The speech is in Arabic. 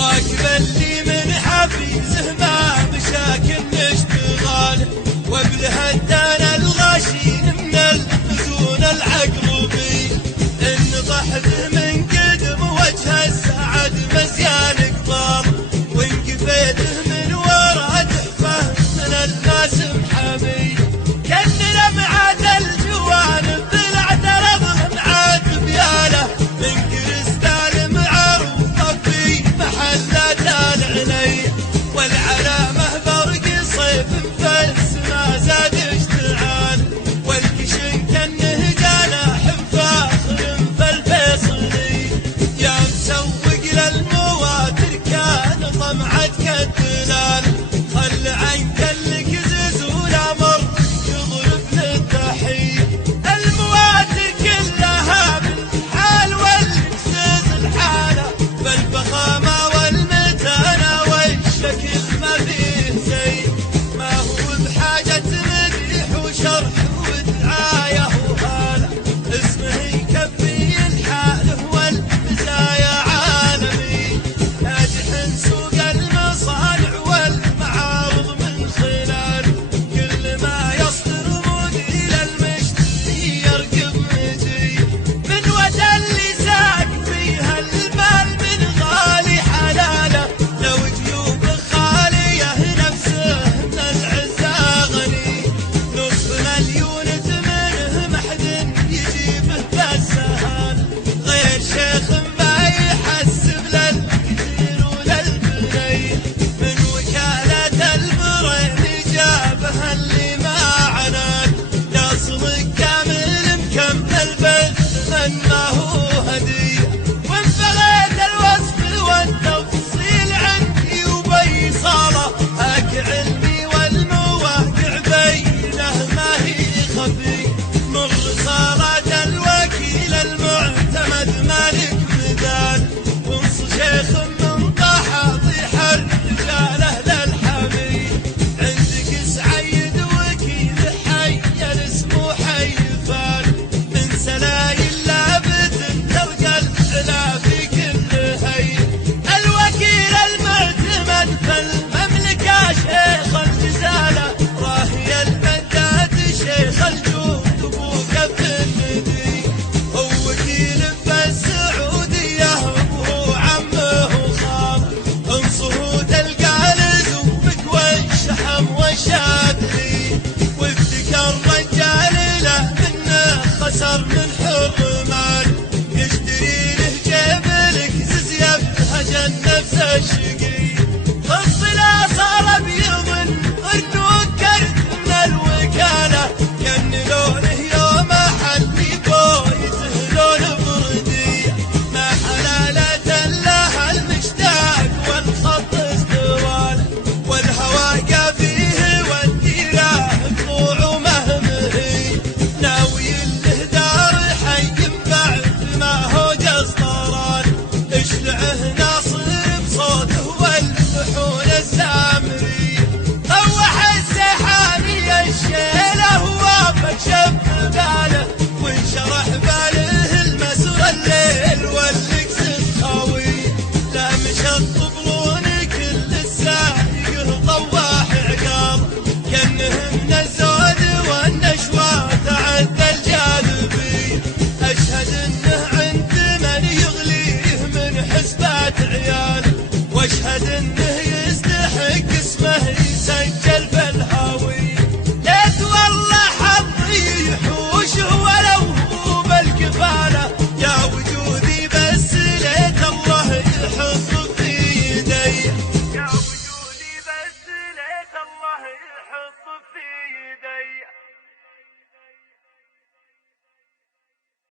راكب اللي من حفيزه ما مشاكل نشتغال، وبالهدان الغاشين من الفزون العقربي، ان ضحته من قدم وجه السعد مزيان قبار، وانقفيته من ورا تحفه من الماسم حمي، كان لمعة الجوانب بالاعتراض معاد بياله، من كريستال معروفه في محلات العلي، والعلامه برق صيف فالسما زاد اشتعال، والكشن كانه جناح فاخر فالفيصلي، يا مسوق للمواتر كان طمعتك الدلال، خل عنك الكزز والامر يضرب للتحيه، المواتر كلها بالحال والكزز الحاله، بالفخامه والمتانه والشكل ما فيه زي، ما هو بحاجه مديح وشرح ودعايه وهاله، اسمه يكفي الحال والمزايا عالمي، ناجح سوق المصانع والمعارض من خلال، كل ما يصدر موديل المشتري يركب مجي، من ودا اللي ساق فيها المال من غالي حلاله، لو جيوب خاليه نفسه من العزه غني، نصف مليون منه محد يجيبه بالسهال، غير شيخ ما يحسب للكثير وللبني، من وكالة البرين جابها اللي ما عناد، ناصر كامل مكمل بث من ما هو هديه، وان بغيت الوصف والتفصيل عندي وبيصاله، هاك علمي والمواقع بينه ما هي خفي، من رسالة الوكيل المعتمد مالك بدال، ونص شيخ من طه طيح الرجال اهل الحمي، عندك سعيد وكيل حي اسمه حي فال، من سلايل لابد تلقى العلا في كل هي، الوكيل المعتمد فالمملكه شيخ الجزاله، راهي المدات شيخ الجود ابوك في الندي، هو وكيل بالسعوديه وهو عمه وخاله، انصه تلقى لزومك والشحم والشادري، وابتك الرجال له منه خسر من حرمان، يشتري له جيب لك زيب هجن نفس الشقي.